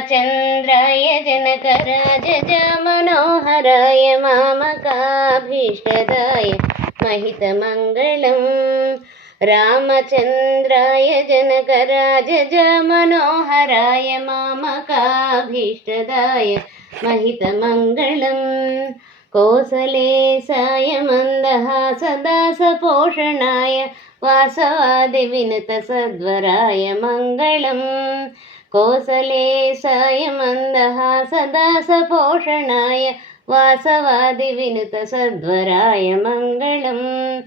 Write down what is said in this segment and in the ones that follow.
रामचन्द्राय जनकराजज मनोहराय मामकाभीष्टदाय महितमङ्गलम्। रामचन्द्राय जनकराजज मनोहराय मामकाभीष्टदाय महितमङ्गलम्। कोसलेशाय मन्दहासदासपोषणाय वासवादिविनुतसद्वराय मङ्गलम्। कोसलेशाय मन्दहासदासपोषणाय वासवादिविनुतसद्वराय मङ्गलम्।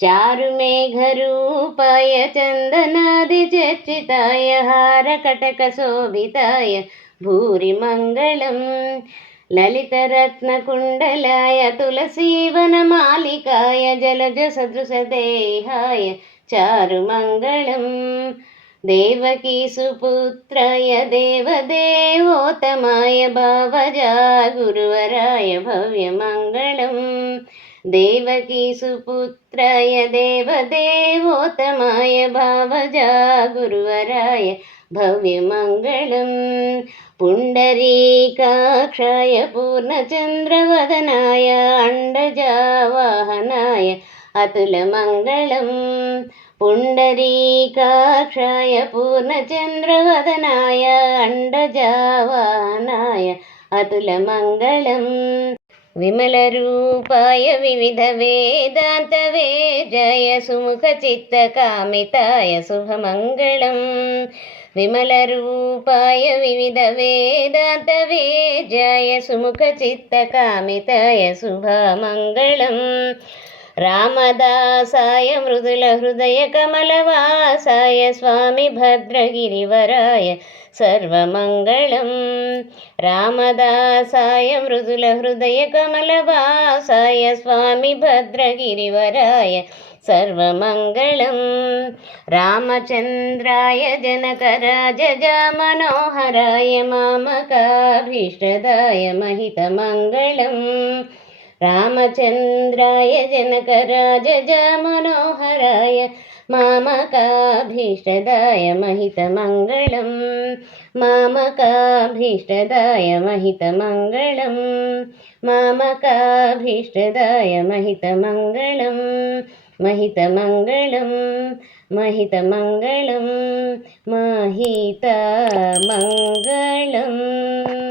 चारुमेघरूपाय चन्दनादिचर्चिताय हारकटकशोभिताय भूरि मङ्गलम्। ललितरत्नकुण्डलाय तुलसीवनमालिकाय जलजसदृशदेहाय चारुमङ्गलम्। देवकीसुपुत्राय देवदेवोत्तमाय भावजा गुरुवराय भव्यमङ्गलम्। देवकीसुपुत्राय देवदेवोत्तमाय भावजा गुरुवराय भव्यमङ्गलम्। पुण्डरीकाक्षाय पूर्णचन्द्रवदनाय अण्डजावाहनाय अतुलमङ्गलम्। पुण्डरीकाक्षाय पूर्णचन्द्रवदनाय अण्डजावाहनाय अतुलमङ्गलम्। विमलरूपाय विविधवेदान्तवेद्याय सुमुखचित्तकामिताय शुभमङ्गलम्। विमलरूपाय विविधवेदान्तवेद्याय सुमुखचित्तकामिताय शुभमङ्गलम्। रामदासाय मृदुलहृदयकमलवासाय स्वामी भद्रगिरिवराय सर्वमङ्गलम्। रामदासाय मृदुलहृदयकमलवासाय स्वामी भद्रगिरिवराय सर्वमङ्गलम्। रामचन्द्राय जनकराजज मनोहराय मामकाभीष्टदाय महितमङ्गलम्। रामचन्द्राय जनकराजज मनोहराय मामकाभीष्टदाय महितमङ्गलम्। मामकाभीष्टदाय महितमङ्गलम्। मामकाभीष्टदाय महितमङ्गलम्। महितमङ्गलम्। महितमङ्गलम्। महितमङ्गलम्।